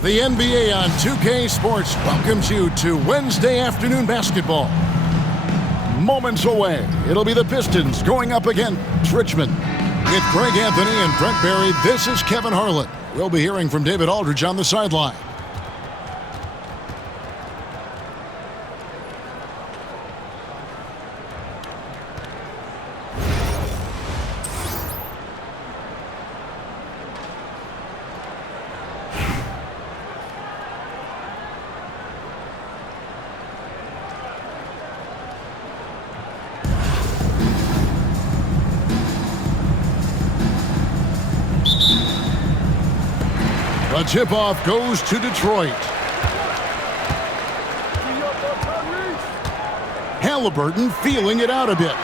The NBA on 2K Sports welcomes you to Wednesday afternoon basketball. Moments away, it'll be the Pistons going up against Richmond. With Greg Anthony and Brent Barry, this is Kevin Harlan. We'll be hearing from David Aldridge on the sideline. The tip-off goes to Detroit. Halliburton feeling it out a bit.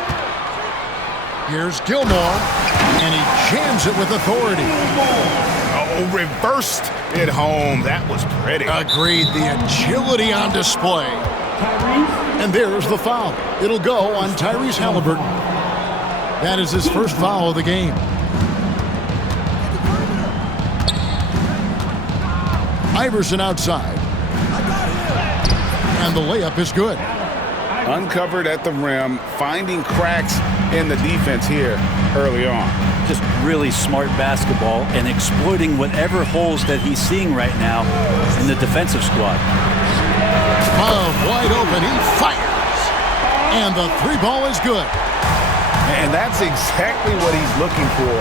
Here's Gilmore, and he jams it with authority. Oh, reversed it home. That was pretty. Agreed. The agility on display. And there's the foul. It'll go on Tyrese Halliburton. That is his first foul of the game. Iverson outside. And the layup is good. Uncovered at the rim, finding cracks in the defense here early on. Just really smart basketball and exploiting whatever holes that he's seeing right now in the defensive squad. Love wide open. He fires. And the three ball is good. And that's exactly what he's looking for,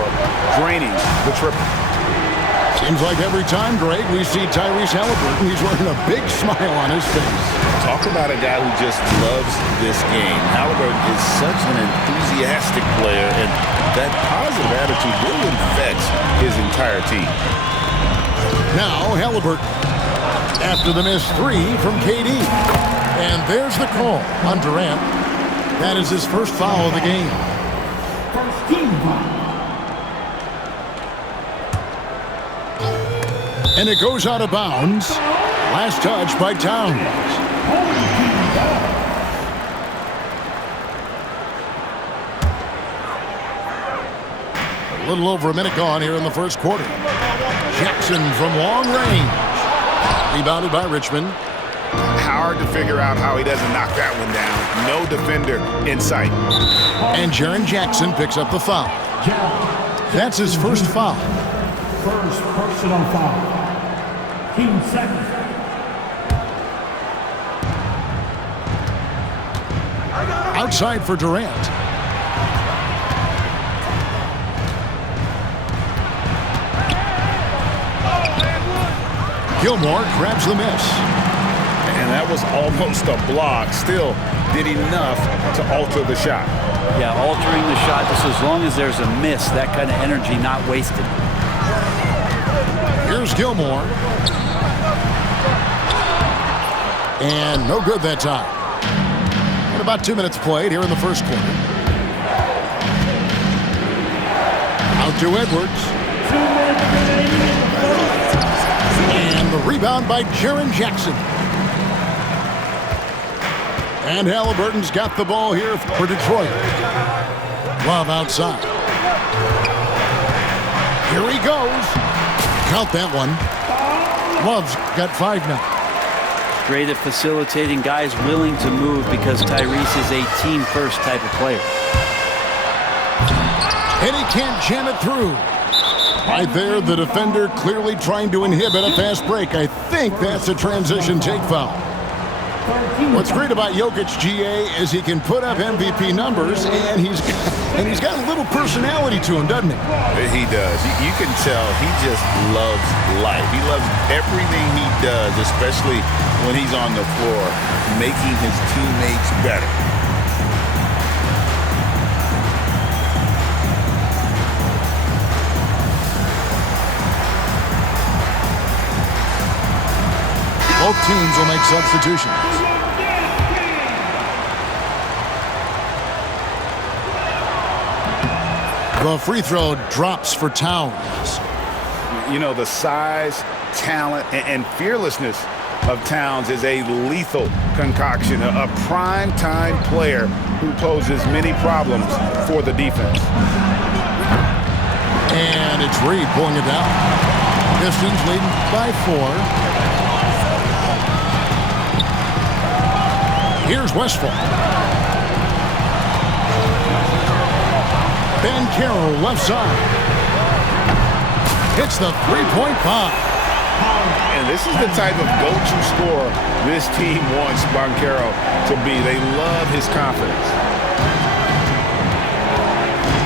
draining the triple. Seems like every time, Greg, we see Tyrese Halliburton, he's wearing a big smile on his face. Talk about a guy who just loves this game. Halliburton is such an enthusiastic player, and that positive attitude really infects his entire team. Now Halliburton, after the missed three from KD. And there's the call on Durant. That is his first foul of the game. First team foul. And it goes out of bounds. Last touch by Towns. A little over a minute gone here in the first quarter. Jackson from long range. Rebounded by Richmond. Hard to figure out how he doesn't knock that one down. No defender in sight. And Jaren Jackson picks up the foul. That's his first foul. First personal foul. Team second. Outside for Durant. Gilmore grabs the miss. And that was almost a block. Still did enough to alter the shot. Yeah, altering the shot just as long as there's a miss, that kind of energy not wasted. Here's Gilmore. And no good that time. And about 2 minutes played here in the first quarter. Out to Edwards. And the rebound by Jaren Jackson. And Halliburton's got the ball here for Detroit. Love outside. Here he goes. Count that one. Love's got 5 now. Great at facilitating guys willing to move because Tyrese is a team-first type of player. And he can't jam it through. Right there, the defender clearly trying to inhibit a fast break. I think that's a transition take foul. What's great about Jokic, GA, is he can put up MVP numbers, and he's got a little personality to him, doesn't he? He does. You can tell he just loves life. He loves everything he does, especially when he's on the floor, making his teammates better. Both teams will make substitutions. The free throw drops for Towns. You know, the size, talent, and fearlessness of Towns is a lethal concoction, a prime-time player who poses many problems for the defense. And it's Reed pulling it down. Pistons leading by 4. Here's Westphal. Banchero left side. Hits the three-point bomb. And this is the type of go-to scorer this team wants Banchero to be. They love his confidence.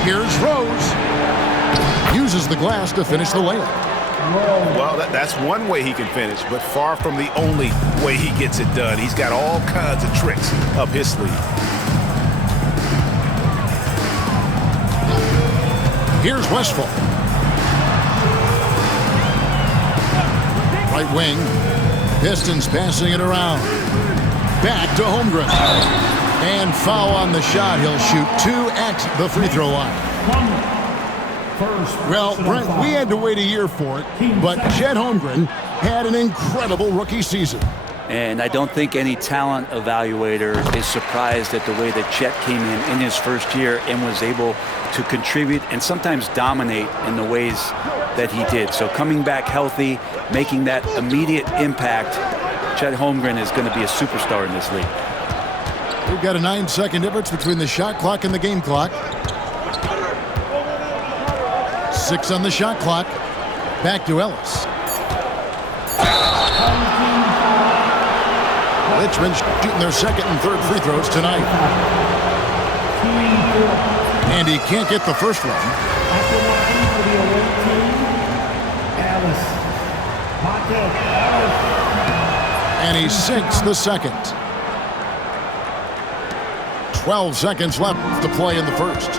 Here's Rose. Uses the glass to finish the layup. Well, that's one way he can finish, but far from the only way he gets it done. He's got all kinds of tricks up his sleeve. Here's Westphal. Right wing. Pistons passing it around. Back to Holmgren. And foul on the shot. He'll shoot 2 at the free throw line. Well, Brent, we had to wait a year for it, but Chet Holmgren had an incredible rookie season. And I don't think any talent evaluator is surprised at the way that Chet came in his first year and was able to contribute and sometimes dominate in the ways that he did. So coming back healthy, making that immediate impact, Chet Holmgren is going to be a superstar in this league. We've got a 9-second difference between the shot clock and the game clock. 6 on the shot clock. Back to Ellis. Richmond shooting their second and third free throws tonight. And he can't get the first one. And he sinks the second. 12 seconds left to play in the first.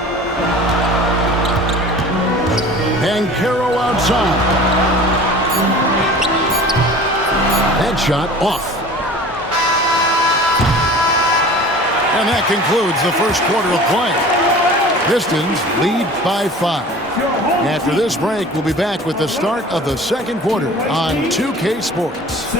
Banchero outside. Head shot off. And that concludes the first quarter of play. Pistons lead by 5. After this break, we'll be back with the start of the second quarter on 2K Sports.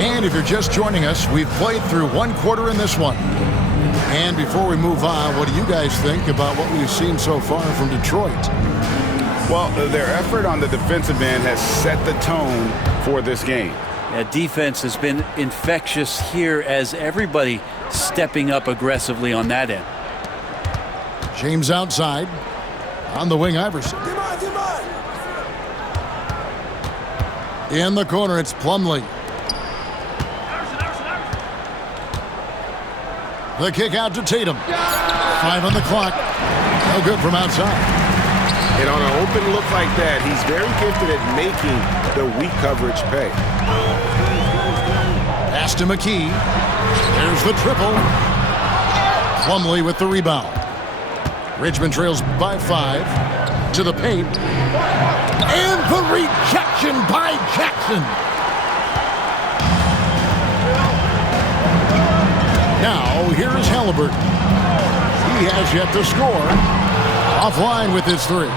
And if you're just joining us, we've played through one quarter in this one. And before we move on, what do you guys think about what we've seen so far from Detroit? Well, their effort on the defensive end has set the tone for this game. Yeah, defense has been infectious here as everybody stepping up aggressively on that end. James outside. On the wing, Iverson. In the corner, it's Plumlee. The kick out to Tatum. 5 on the clock. No good from outside. And on an open look like that, he's very gifted at making the weak coverage pay. Pass to McKee. There's the triple. Plumlee with the rebound. Richmond trails by 5. To the paint. And the rejection by Jackson. Now, here is Halliburton. He has yet to score. Offline with his 3.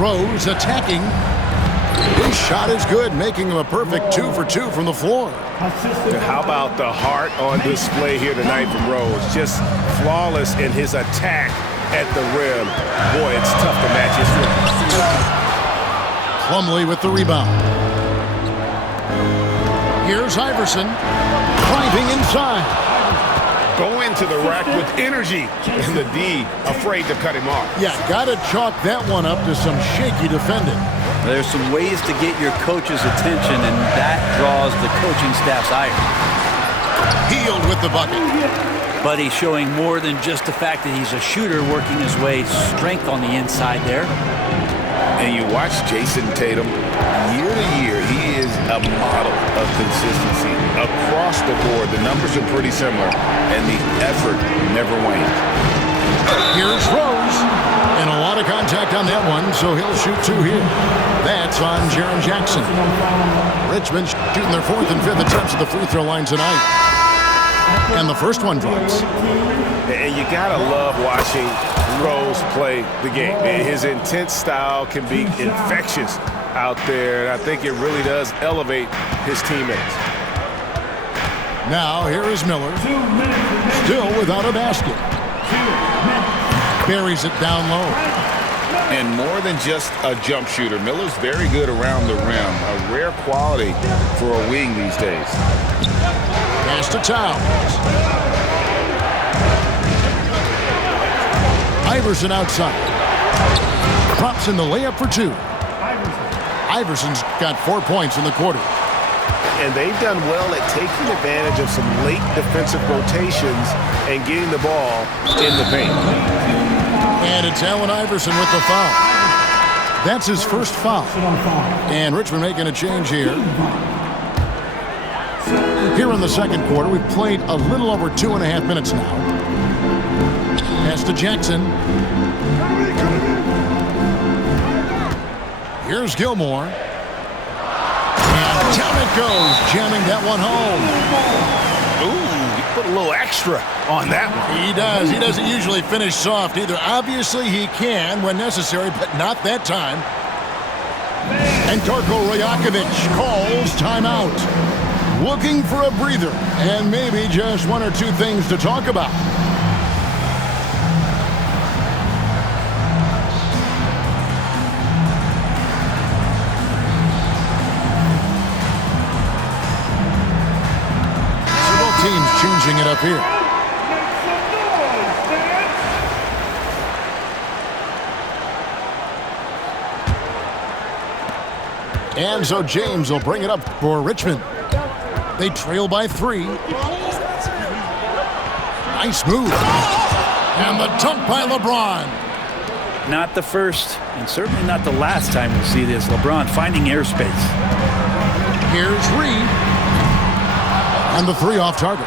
Rose attacking. His shot is good, making him a perfect 2 for 2 from the floor. How about the heart on display here tonight from Rose? Just flawless in his attack at the rim. Boy, it's tough to match his rim. Plumlee with the rebound. Here's Iverson. Driving inside. Going to the rack with energy. And the D afraid to cut him off. Yeah, got to chalk that one up to some shaky defending. There's some ways to get your coach's attention, and that draws the coaching staff's ire. Healed with the bucket. But he's showing more than just the fact that he's a shooter, working his way strength on the inside there. And you watch Jason Tatum, year to year, he is a model of consistency. Across the board, the numbers are pretty similar, and the effort never wanes. Here's Rose. And a lot of contact on that one, so he'll shoot 2 here. That's on Jaren Jackson. Richmond shooting their 4th and 5th attempts at the free throw line tonight. And the first one drops. And you gotta love watching Rose play the game. And his intense style can be infectious out there, and I think it really does elevate his teammates. Now here is Miller, still without a basket. Buries it down low. And more than just a jump shooter, Miller's very good around the rim. A rare quality for a wing these days. Pass to Towns. Iverson outside. Drops in the layup for 2. Iverson's got 4 points in the quarter. And they've done well at taking advantage of some late defensive rotations and getting the ball in the paint. And it's Allen Iverson with the foul. That's his first foul. And Richmond making a change here. Here in the second quarter, we've played a little over 2.5 minutes now. Pass to Jackson. Here's Gilmore. And down it goes, jamming that one home. Ooh, he put a little extra on that one. He does. He doesn't usually finish soft either. Obviously, he can when necessary, but not that time. And Darko Rajakovic calls timeout. Looking for a breather and maybe just 1 or 2 things to talk about. Teams changing it up here. And so James will bring it up for Richmond. They trail by 3. Nice move. And the dunk by LeBron. Not the first, and certainly not the last time we'll see this. LeBron finding airspace. Here's Reed. And the 3 off target.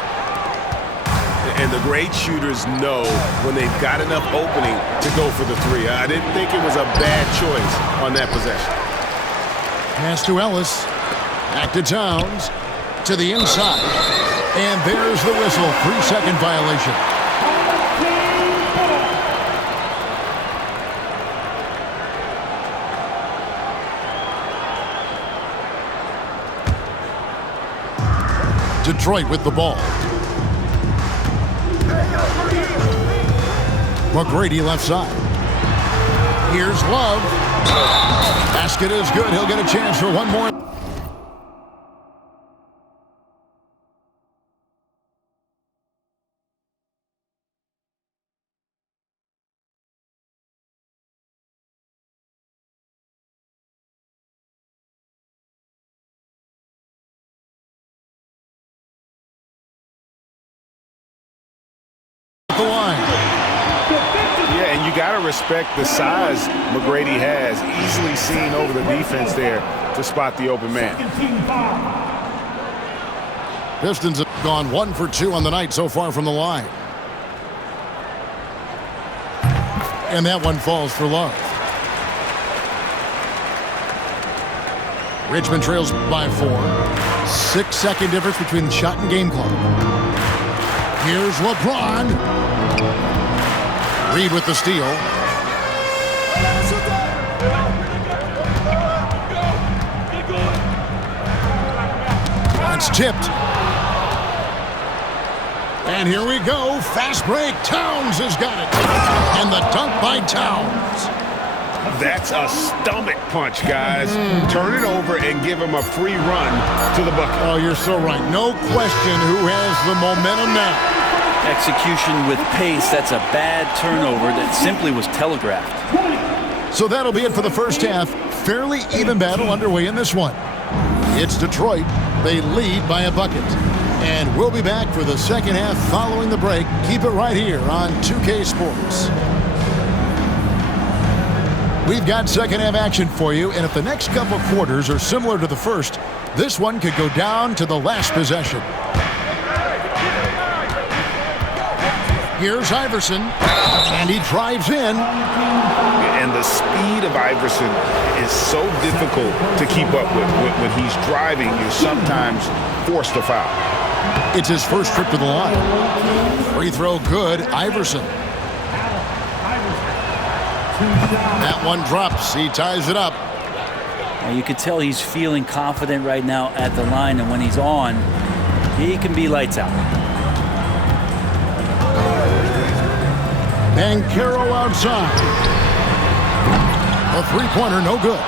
And the great shooters know when they've got enough opening to go for the 3. I didn't think it was a bad choice on that possession. Pass to Ellis. Back to Towns. To the inside. And there's the whistle. 3-second violation. Detroit with the ball. McGrady left side. Here's Love. Basket is good. He'll get a chance for one more. The line. Yeah, and you got to respect the size McGrady has. Easily seen over the defense there to spot the open man. Pistons have gone 1 for 2 on the night so far from the line. And that one falls for Love. Richmond trails by 4. 6-second difference between the shot and game clock. Here's LeBron. Reed with the steal. It's tipped. And here we go. Fast break. Towns has got it. And the dunk by Towns. That's a stomach punch, guys. Turn it over and give him a free run to the bucket. Oh, you're so right. No question who has the momentum now. Execution with pace. That's a bad turnover that simply was telegraphed. So that'll be it for the first half. Fairly even battle underway in this one. It's Detroit. They lead by a bucket. And we'll be back for the second half following the break. Keep it right here on 2K Sports. We've got second half action for you, and if the next couple quarters are similar to the first, this one could go down to the last possession. Here's Iverson, and he drives in. And the speed of Iverson is so difficult to keep up with. When he's driving, you're sometimes forced to foul. It's his first trip to the line. Free throw good, Iverson. That one drops. He ties it up. You can tell he's feeling confident right now at the line, and when he's on, he can be lights out. Banchero outside. A three-pointer, no good.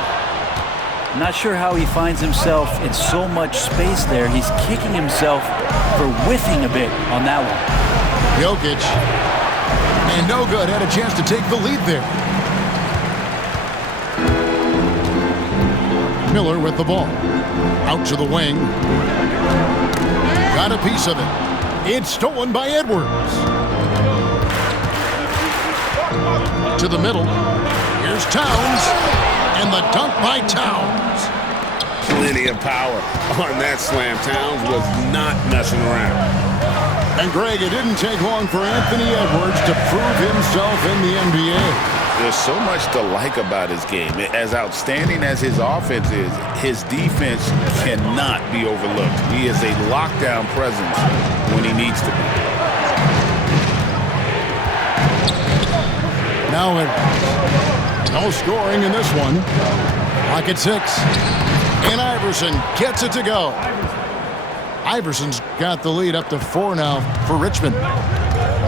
Not sure how he finds himself in so much space there. He's kicking himself for whiffing a bit on that one. Jokic. And no good. Had a chance to take the lead there. Miller with the ball. Out to the wing. Got a piece of it. It's stolen by Edwards. To the middle. Here's Towns. And the dunk by Towns. Plenty of power on that slam. Towns was not messing around. And Greg, it didn't take long for Anthony Edwards to prove himself in the NBA. There's so much to like about his game. As outstanding as his offense is, his defense cannot be overlooked. He is a lockdown presence when he needs to be. Now Edwards. No scoring in this one. Clock at 6. And Iverson gets it to go. Iverson's got the lead up to 4 now for Richmond.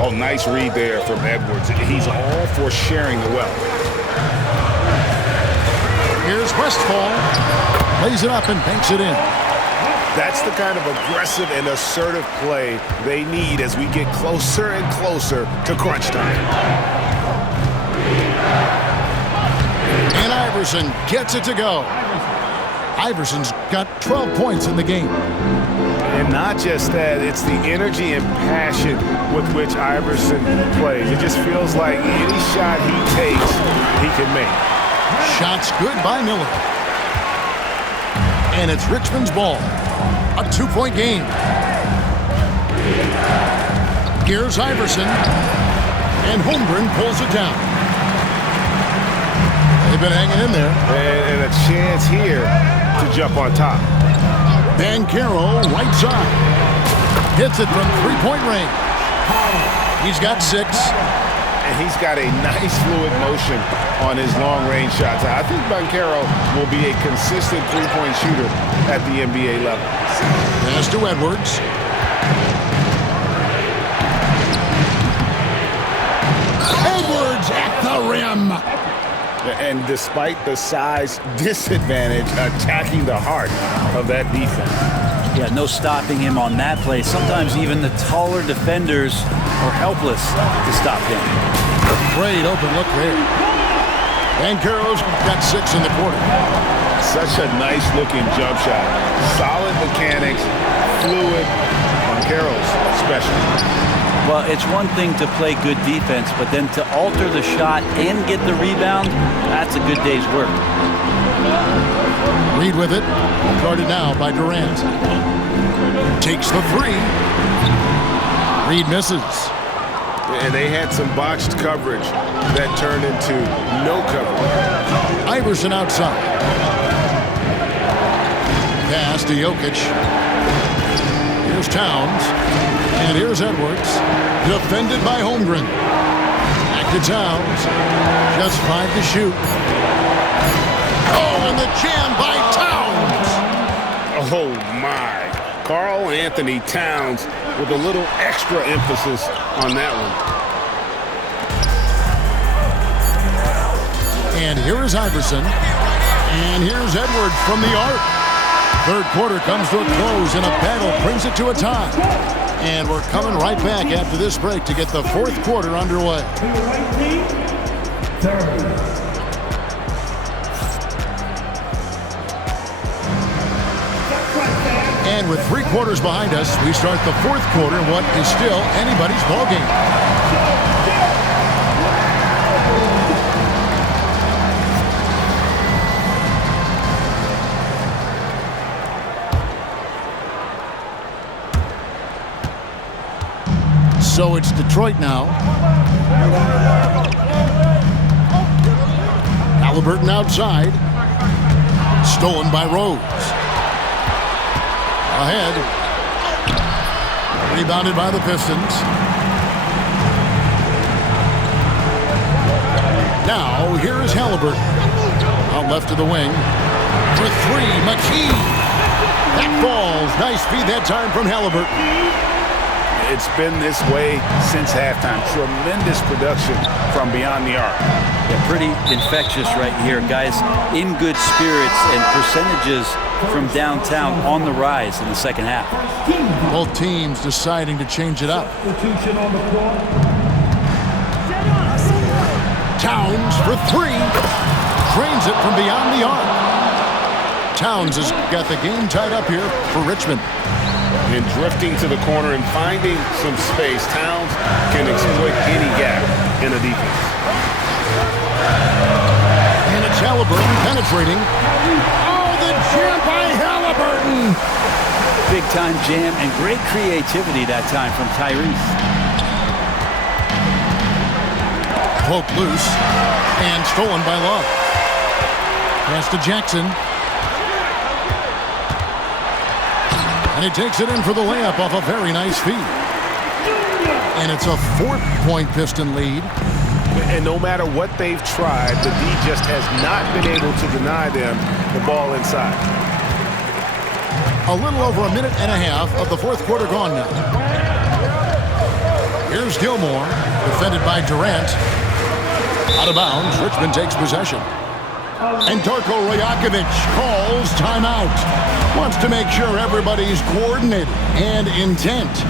Oh, nice read there from Edwards. He's all for sharing the wealth. Here's Westphal. Lays it up and banks it in. That's the kind of aggressive and assertive play they need as we get closer and closer to crunch time. And Iverson gets it to go. Iverson's got 12 points in the game. And not just that, it's the energy and passion with which Iverson plays. It just feels like any shot he takes, he can make. Shots good by Miller. And it's Richmond's ball. A 2-point game. Here's Iverson. And Holmgren pulls it down. They've been hanging in there. And a chance here to jump on top. Banchero, right side. Hits it from three-point range. He's got 6. And he's got a nice fluid motion on his long-range shots. I think Banchero will be a consistent three-point shooter at the NBA level. Pass to Edwards. Edwards at the rim. And despite the size disadvantage, attacking the heart of that defense. Yeah, no stopping him on that play. Sometimes even the taller defenders are helpless to stop him. Great open look there. Banchero's got 6 in the quarter. Such a nice-looking jump shot. Solid mechanics, fluid. Banchero's special. Well, it's one thing to play good defense, but then to alter the shot and get the rebound, that's a good day's work. Reed with it. Guarded now by Durant. Takes the 3. Reed misses. And they had some botched coverage that turned into no coverage. Iverson outside. Pass to Jokic. Here's Towns. And here's Edwards. Defended by Holmgren. Back to Towns. Just 5 to shoot. Oh, and the jam by Towns. Oh, my. Karl Anthony Towns with a little extra emphasis on that one. And here is Iverson. And here's Edwards from the arc. Third quarter comes to a close, and a battle brings it to a tie. And we're coming right back after this break to get the fourth quarter underway. And with 3 quarters behind us, we start the fourth quarter in what is still anybody's ballgame. So it's Detroit now. Halliburton outside. Stolen by Rose. Ahead. Rebounded by the Pistons. Now, here is Halliburton. Out left of the wing. For three, McKee. That falls. Nice feed that time from Halliburton. It's been this way since halftime. Tremendous production from beyond the arc. Yeah, pretty infectious right here, guys. In good spirits and percentages from downtown on the rise in the second half. Both teams deciding to change it up. Substitution on the floor. Towns for three. Drains it from beyond the arc. Towns has got the game tied up here for Richmond. And drifting to the corner and finding some space, Towns can exploit any gap in a defense. And it's Halliburton penetrating. Oh, the jam by Halliburton! Big-time jam and great creativity that time from Tyrese. Cloak loose and stolen by Love. Pass to Jackson. And he takes it in for the layup off a very nice feed. And it's a 4-point Piston lead. And no matter what they've tried, the D just has not been able to deny them the ball inside. A little over a minute and a half of the fourth quarter gone now. Here's Gilmore, defended by Durant. Out of bounds, Richmond takes possession. And Darko Rajakovic calls timeout. Wants to make sure everybody's coordinated and intent.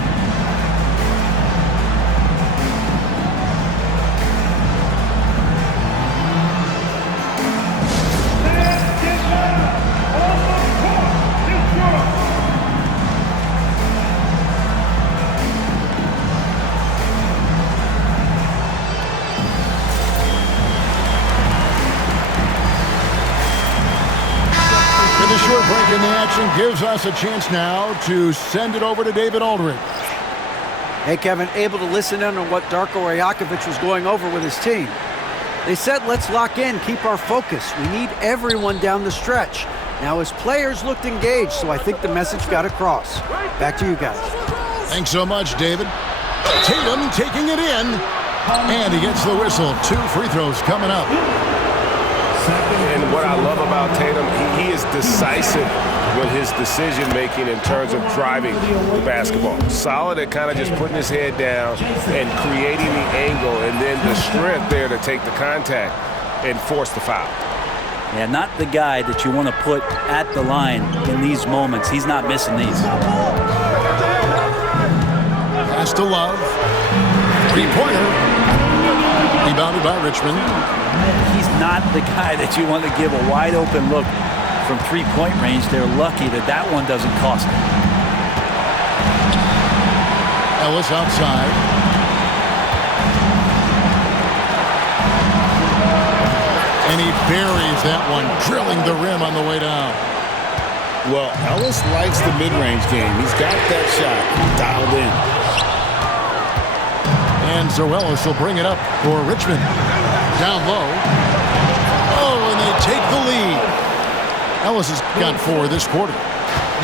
Short break in the action gives us a chance now to send it over to David Aldridge. Hey, Kevin, able to listen in on what Darko Rajakovic was going over with his team. They said, let's lock in, keep our focus. We need everyone down the stretch. Now, his players looked engaged, so I think the message got across. Back to you guys. Thanks so much, David. Tatum taking it in. And he gets the whistle. 2 free throws coming up. And what I love about Tatum, he is decisive with his decision-making in terms of driving the basketball. Solid at kind of just putting his head down and creating the angle, and then the strength there to take the contact and force the foul. Yeah, not the guy that you want to put at the line in these moments. He's not missing these. Pass to Love. Three-pointer. Rebounded by Richmond. He's not the guy that you want to give a wide-open look from three-point range. They're lucky that that one doesn't cost them. Ellis outside. And he buries that one, drilling the rim on the way down. Well, Ellis likes the mid-range game. He's got that shot dialed in. And so Ellis will bring it up for Richmond. Down low. Oh, and they take the lead. Ellis has got 4 this quarter.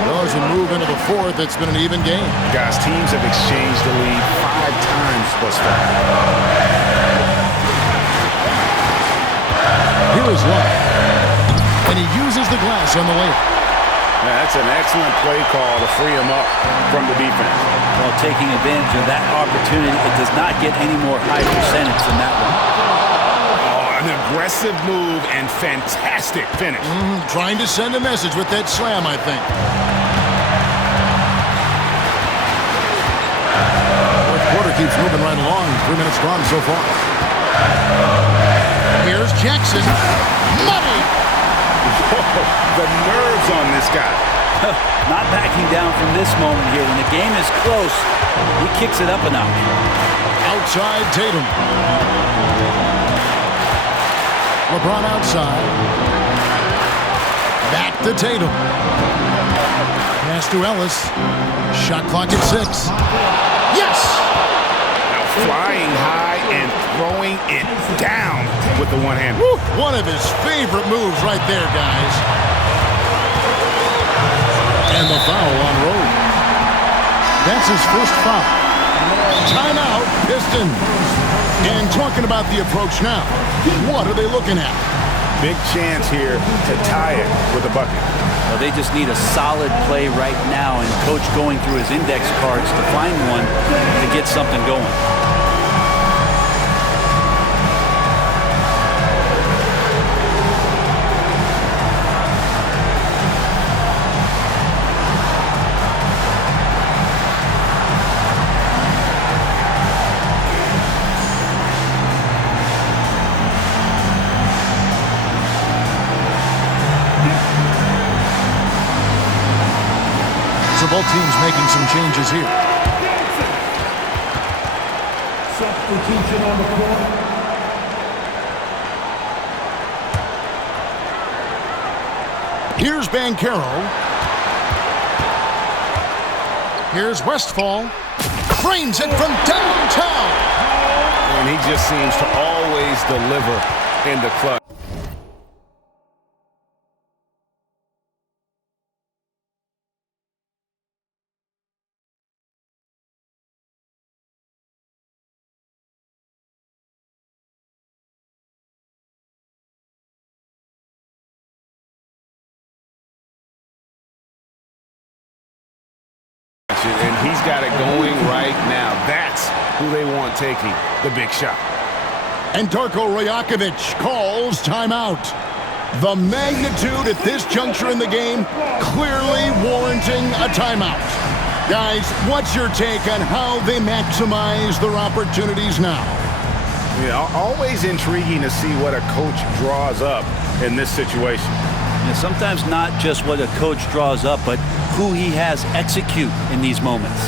Well, as we move into the fourth, it's been an even game. Guys, teams have exchanged the lead 5 times thus far. Here is Love. And he uses the glass on the layup. That's an excellent play call to free him up from the defense. Well, taking advantage of that opportunity, it does not get any more high percentage than that one. Oh, an aggressive move and fantastic finish. Trying to send a message with that slam, I think. Fourth quarter keeps moving right along. 3 minutes gone so far. Here's Jackson. Money! The nerves on this guy. Not backing down from this moment here. When the game is close, he kicks it up a notch. Outside Tatum. LeBron outside. Back to Tatum. Pass to Ellis. Shot clock at 6. Yes! flying high and throwing it down with the one hand. Woo! One of his favorite moves right there, guys. And the foul on Rose. That's his first foul. Timeout, Pistons. And talking about the approach now, what are they looking at? Big chance here to tie it with a bucket. Well, they just need a solid play right now, and Coach going through his index cards to find one to get something going. So both teams making some changes here. Substitution on the court. Here's Banchero. Here's Westphal. Cranes it from downtown. And he just seems to always deliver in the clutch. And he's got it going right now. That's who they want taking the big shot. And Darko Rajakovic calls timeout. The magnitude at this juncture in the game clearly warranting a timeout. Guys, what's your take on how they maximize their opportunities now? Yeah, always intriguing to see what a coach draws up in this situation. And sometimes not just what a coach draws up, but who he has execute in these moments.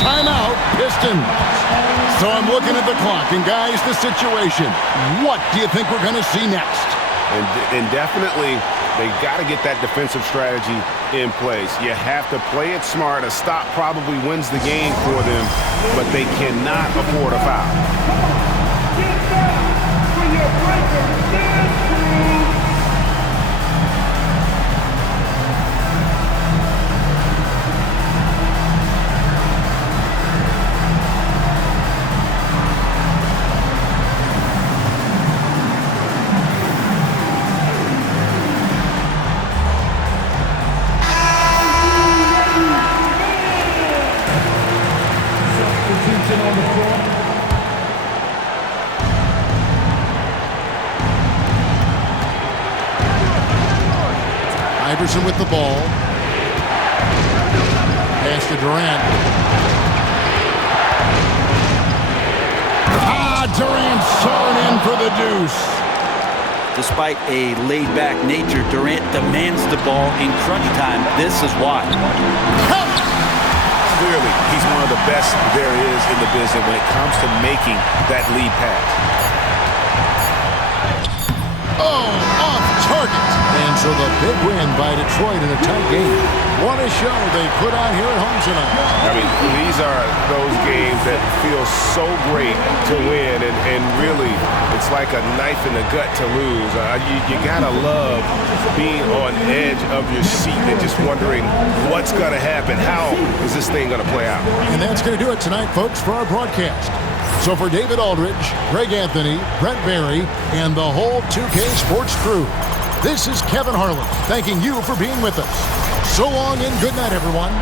Timeout, Pistons. So I'm looking at the clock, and guys, the situation. What do you think we're going to see next? And definitely, they got to get that defensive strategy in place. You have to play it smart. A stop probably wins the game for them, but they cannot afford a foul. Get back for your breaker dance crew. Iverson with the ball. Pass to Durant. Durant sawing in for the deuce. Despite a laid-back nature, Durant demands the ball in crunch time. This is why. Clearly, he's one of the best there is in the business when it comes to making that lead pass. Oh, off target. And so the big win by Detroit in a tight game. What a show they put on here at home tonight. I mean, these are those games that feel so great to win, and really, it's like a knife in the gut to lose. You gotta love being on edge of your seat and just wondering what's gonna happen. How is this thing gonna play out? And that's gonna do it tonight, folks, for our broadcast. So for David Aldridge, Greg Anthony, Brent Barry, and the whole 2K Sports crew, this is Kevin Harlan thanking you for being with us. So long and good night, everyone.